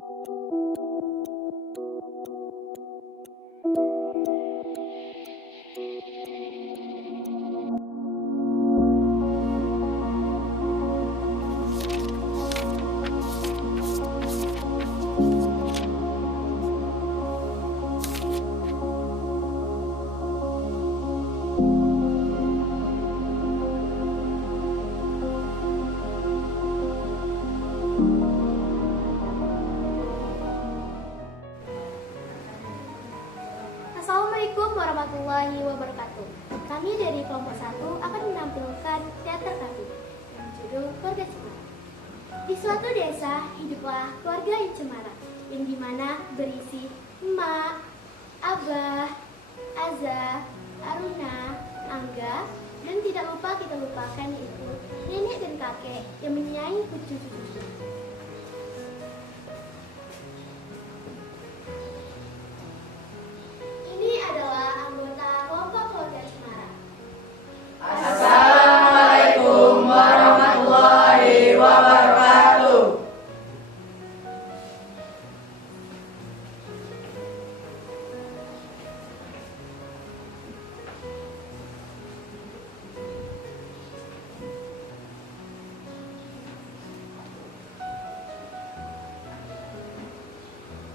Assalamualaikum warahmatullahi wabarakatuh. Kami dari kelompok 1 akan menampilkan teater kami yang berjudul Keluarga Cemara. Di suatu desa hiduplah keluarga yang cemara, yang dimana berisi emak, abah, Azah, Aruna, Angga, dan tidak lupa kita lupakan yaitu nenek dan kakek yang menyayangi cucu-cucu. Ini adalah anggota kelompok keluarga Cemara. Assalamualaikum warahmatullahi wabarakatuh.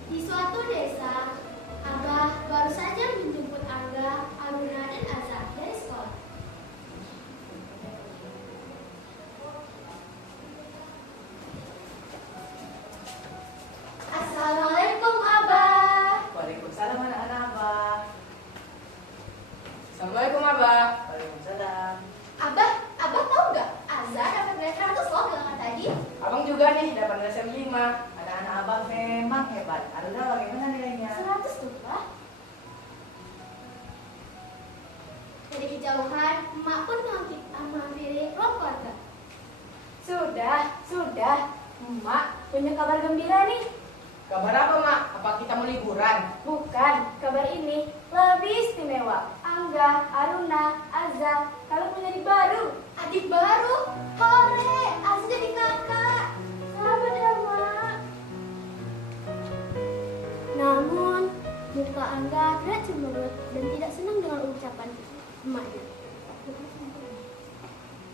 Di suatu desa, Abah baru saja menjemput Angga, Aruna, dan Azah dari sekolah. Assalamualaikum, Abah. Waalaikumsalam anak-anak Abah. Assalamualaikum Abah. Waalaikumsalam. Abah tahu nggak? Azah dapat nilai 100 loh bilangan tadi. Abang juga nih dapat nilai 5. Anak-anak Abah memang hebat. Aruna bagaimana nilainya? 100 tuh, Pak. Dari kejauhan, emak pun menghampiri ruang keluarga. Sudah. Emak punya kabar gembira nih. Kabar apa Mak? Apa kita mau liburan? Bukan, kabar ini lebih istimewa. Angga, Aruna, Azza, kalau punya adik baru. Adik baru? Hore, Azah jadi kakak. Selamat ya, Mak. Namun, muka Angga tidak cemberut dan tidak senang dengan ucapan emaknya.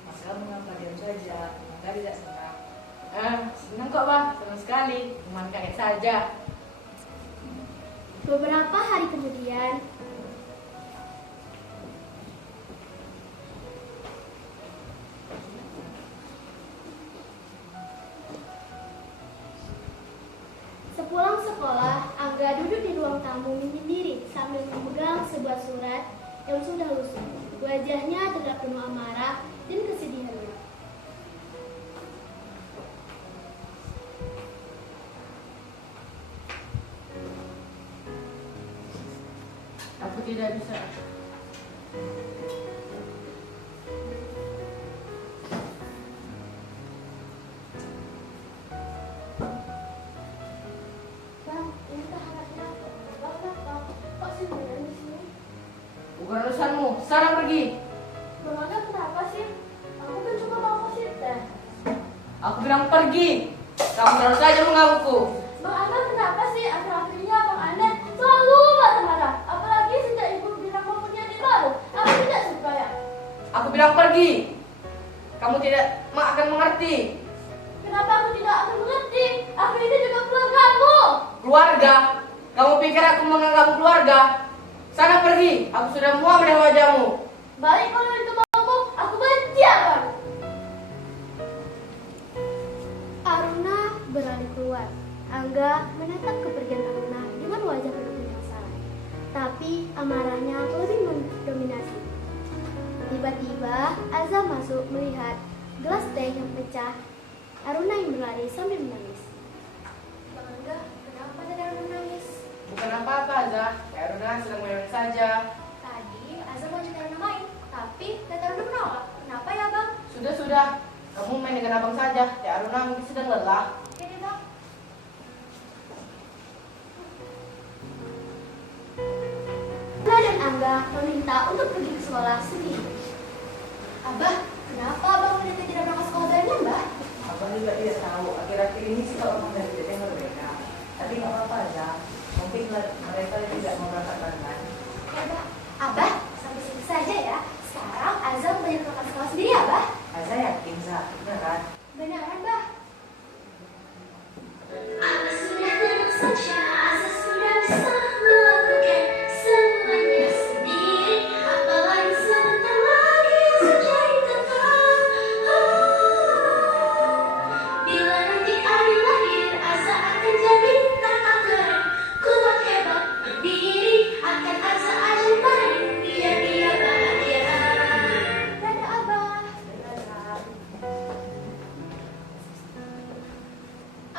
Masa mengapa diam saja? Maka tidak senang. Senang kok Bang, senang sekali. Cuma kaget saja. Beberapa hari kemudian, sepulang sekolah, Angga duduk di ruang tamu menyendiri sambil memegang sebuah surat yang sudah lusuh. Wajahnya terlihat penuh amarah dan kesedihannya. Aku tidak bisa. Bang, ini tahanannya kenapa? Kok sendirian di sini? Bukan urusanmu. Sekarang pergi. Bang Angga kenapa sih? Aku kan cuma mau ngasih teh. Aku bilang pergi. Kamu terus saja menggangguku. Bang Angga kenapa sih? Akhir-akhirnya Bang Anda selalu marah-marah. Apalagi sejak ibu bilang mau punya adik baru. Aku tidak suka ya. Aku bilang pergi. Kamu tidak akan mengerti. Kenapa aku tidak akan mengerti? Aku ini juga keluargamu. Keluarga? Kamu pikir aku menganggapmu keluarga? Sana pergi. Aku sudah muak melihat wajahmu. Baik kalau itu maumu, aku benci abang. Aruna berlari keluar. Angga menatap kepergian Aruna dengan wajah penuh penyesalan. Tapi amarahnya lebih mendominasi. Tiba-tiba Azza masuk melihat gelas teh yang pecah. Aruna yang berlari sambil menangis. Bang Angga, kenapa tadi Aruna menangis? Bukan apa-apa, Azah. Ya Aruna sedang main saja. Tadi Azza mau ajak Aruna main, tapi kata Aruna menolak. Kenapa ya Bang? Sudah. Kamu main dengan abang saja. Ya Aruna mungkin sedang lelah. Oke deh Bang. Aruna dan Angga meminta untuk pergi ke sekolah sendiri. Abah, kenapa Abang menita tidak berangkat sekolah banyak, Mbak? Abang juga tidak tahu. Akhir-akhir ini sikap abang dari Teteh berbeda.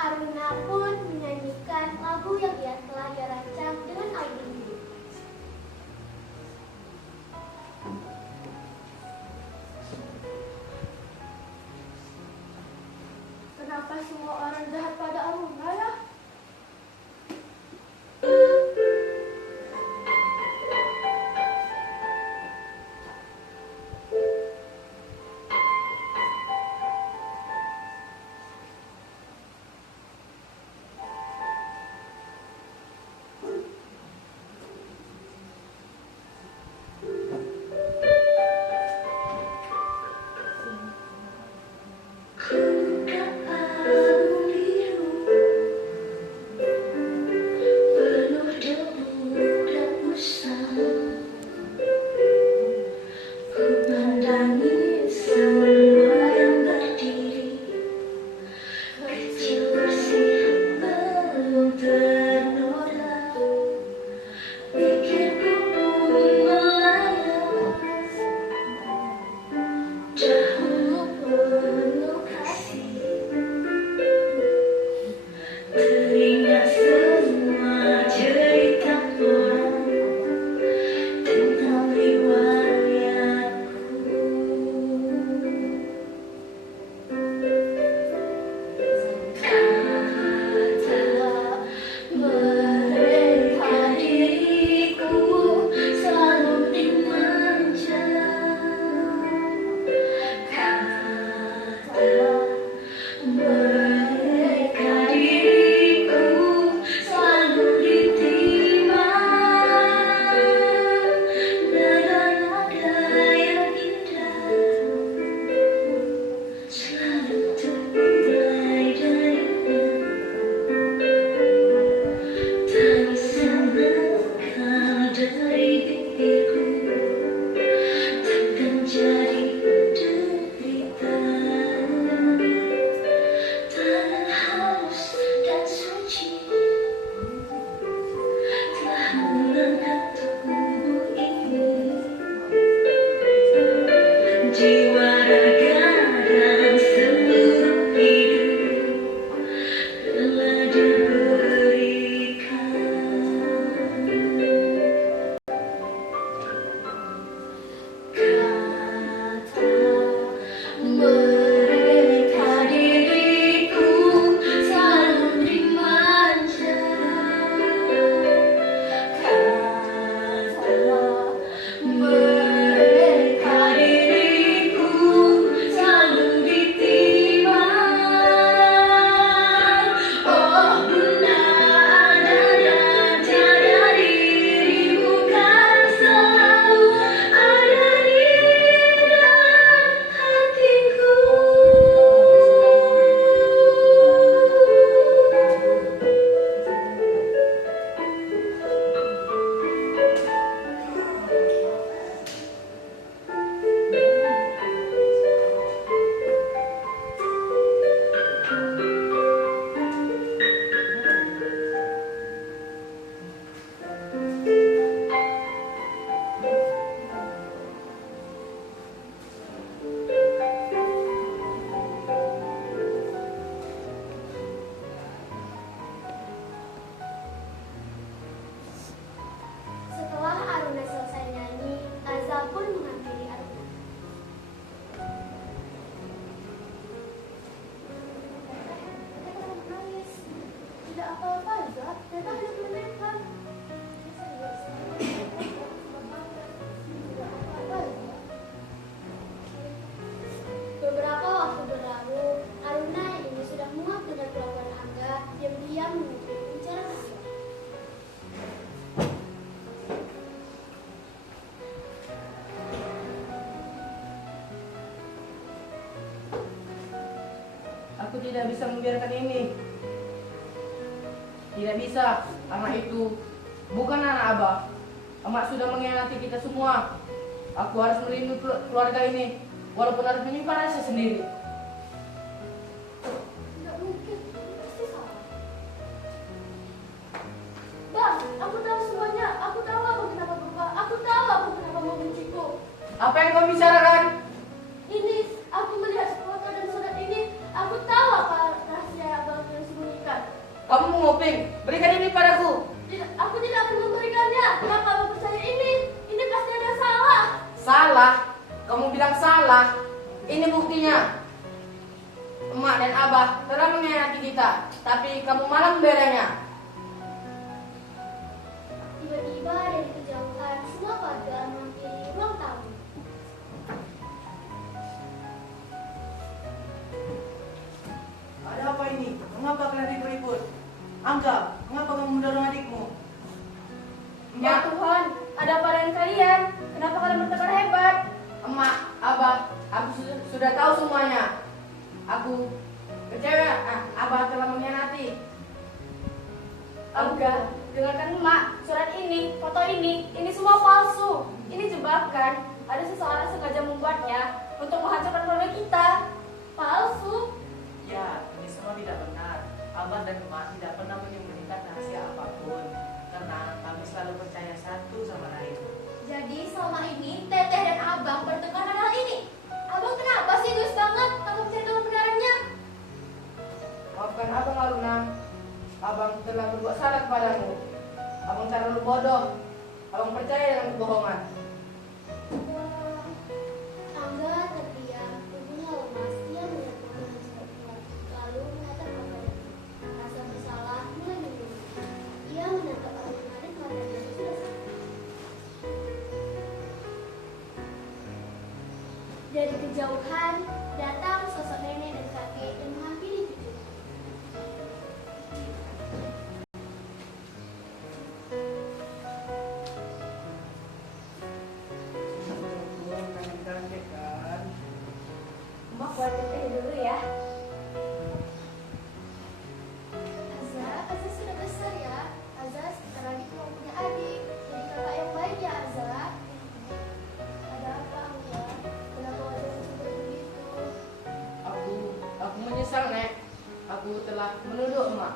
Aruna pun menyanyikan lagu yang telah ia rancang dengan album ini. Kenapa semua orang jahat pada Aruna ya? Beberapa waktu berlalu, Aruna ini sudah muak dengan kelakuan Angga diam-diam mengikuti incaran Angga. Aku tidak bisa membiarkan ini. Tidak bisa, anak itu bukan anak Abah. Amak sudah mengkhianati kita semua. Aku harus melindungi keluarga ini, walaupun harus menyimpan rasa sendiri. Tidak mungkin, pasti salah. Bang, aku tahu semuanya. Aku tahu aku kenapa berubah. Aku tahu aku kenapa mau benciku. Apa yang kau bicarakan? Ini, aku melihat foto dan surat ini. Aku tahu apa rahasia abang yang sembunyi salah, ini buktinya. Emak dan abah telah mengkhianati kita, tapi kamu malah membelanya. Tiba-tiba dari kejauhan semua keluarga menghampiri ruang tamu. Ada apa ini? Mengapa kalian ribut-ribut? Angga, mengapa kamu mendorong adikmu? Ya Tuhan, ada apa dengan kalian? Kenapa kalian bertengkar hebat? Emak, abah, aku sudah tahu semuanya. Aku kecewa, abah telah mengkhianati. Angga, dengarkan emak, surat ini, foto ini semua palsu. Ini jebakan. Ada seseorang sengaja membuatnya untuk menghancurkan keluarga kita. Palsu. Ya, ini semua tidak benar. Abang dan emak tidak pernah menyembunyikan rahasia apapun, karena kami selalu percaya satu sama lain. Jadi selama ini Teteh dan Abang bertengkar karena hal ini. Abang kenapa sih egois banget? Abang cari tahu kebenarannya. Maafkan abang Aruna, abang telah berbuat salah kepadamu. Abang terlalu bodoh. Abang percaya dengan kebohongan. Angga terdiam, tubuhnya lemas. Ia melihat pohon yang keluar, lalu menatap kabarnya. Rasa bersalah mulai menunggu. Ia menatap Aruna dan keluarganya yang sudah sakit. Dari kejauhan datang sosok nenek dan kakek dan menghampiri cucunya. Emak buat teteh dulu ya. Azza sudah besar ya. Azza sebentar lagi mau punya adik. Jadi kakak yang baik ya Azza. Ada apa Angga? Kenapa wajahmu seperti begitu? Aku menyesal, Nek. Aku telah menuduh emak.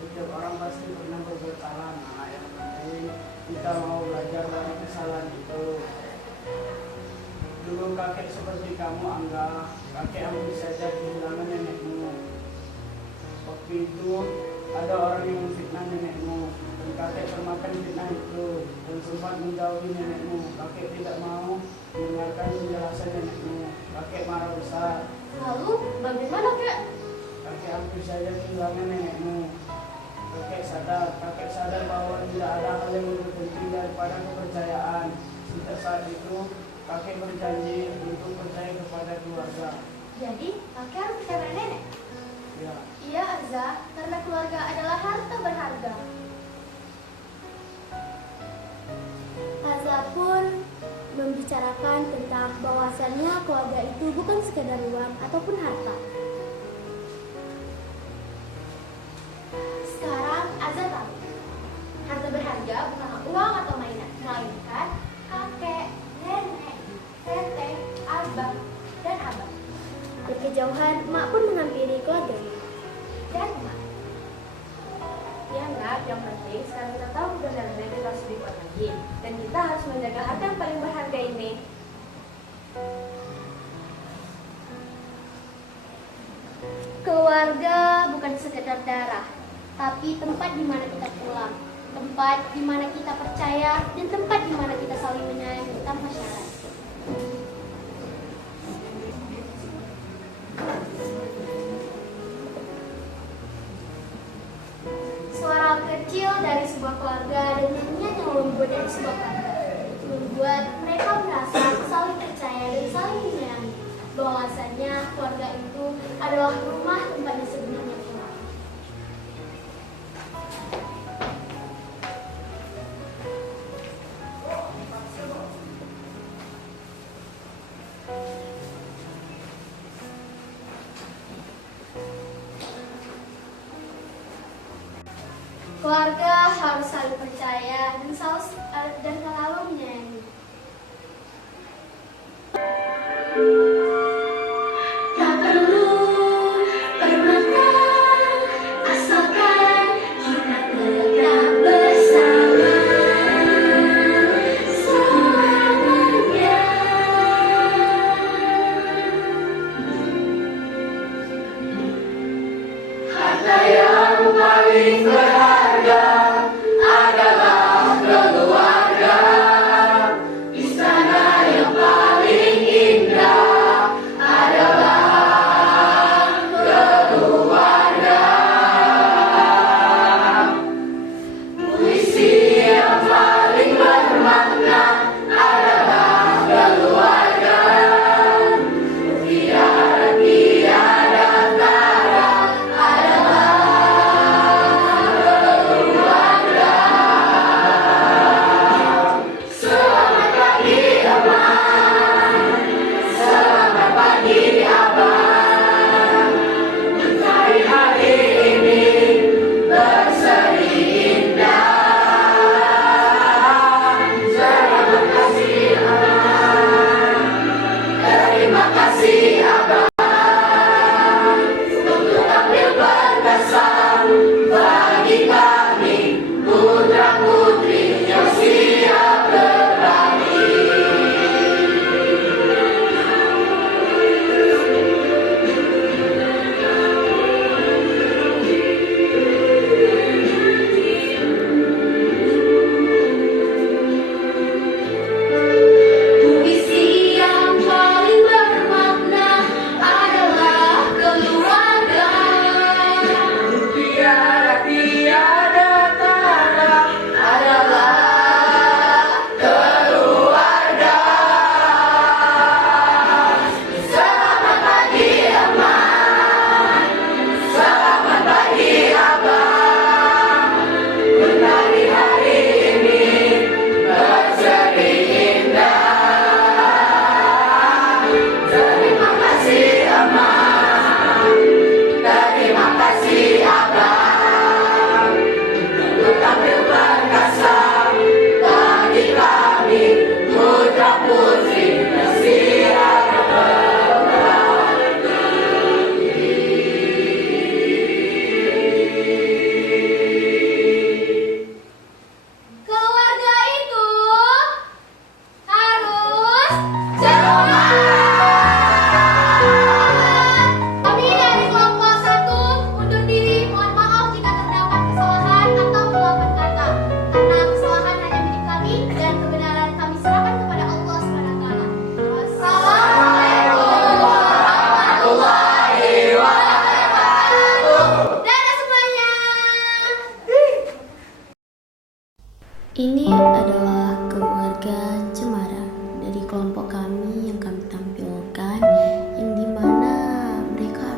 Setiap orang pasti pernah berbuat salah. Nah, yang penting kita mau belajar dari kesalahan itu. Dulu kakek seperti kamu, Angga. Kakek hampir saja kehilangan nenekmu. Waktu itu ada orang yang memfitnah nenekmu, dan kakek termakan fitnah itu dan sempat menjauhi nenekmu. Kakek tidak mau mendengarkan penjelasan nenekmu. Kakek marah besar. Lalu bagaimana kak? Kakek hampir saja kehilangan nenekmu. Kakek sadar bahwa tidak ada hal yang lebih penting daripada kepercayaan. Sejak saat itu, kakek berjanji untuk percaya kepada keluarga. Jadi kakek harus percaya pada nenek? Ya, Iya Azza, karena keluarga adalah harta berharga. Azza pun membicarakan tentang bahwasannya keluarga itu bukan sekedar uang ataupun harta. Sekarang Azza tahu, harta berharga bukanlah uang atau mainan, melainkan kakek, nenek, teteh, abang, dan abang. Dari kejauhan, Mak pun menghampiri keluarganya. Dan Mak, Ya enggak, yang penting sekarang kita tahu kebenarannya kita harus dibuat lagi. Dan kita harus menjaga harta yang paling berharga ini. keluarga bukan sekedar darah, tapi tempat di mana kita pulang, tempat di mana kita percaya, dan tempat di mana kita saling menyayangi tanpa syarat. Suara kecil dari sebuah keluarga dan nyanyian yang lembut dari sebuah keluarga membuat mereka merasa saling percaya dan saling menyayangi. Bahwasannya keluarga itu adalah rumah tempatnya sebenarnya pulang. Keluarga harus saling percaya dan selalu menyayangi. Tak perlu bermakan, asalkan kita tetap bersama selamanya. Harta yang paling berharga adalah keluarga. Istana yang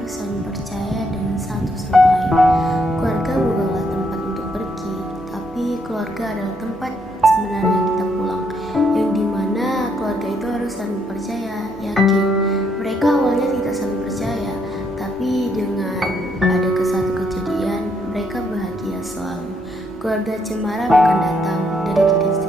harus saling percaya dengan satu sama lain. Keluarga bukanlah tempat untuk pergi, tapi keluarga adalah tempat sebenarnya kita pulang, yang dimana keluarga itu harus saling percaya, yakin. Mereka awalnya tidak saling percaya, tapi dengan ada satu kejadian, mereka bahagia selalu. Keluarga Cemara bukan datang dari kita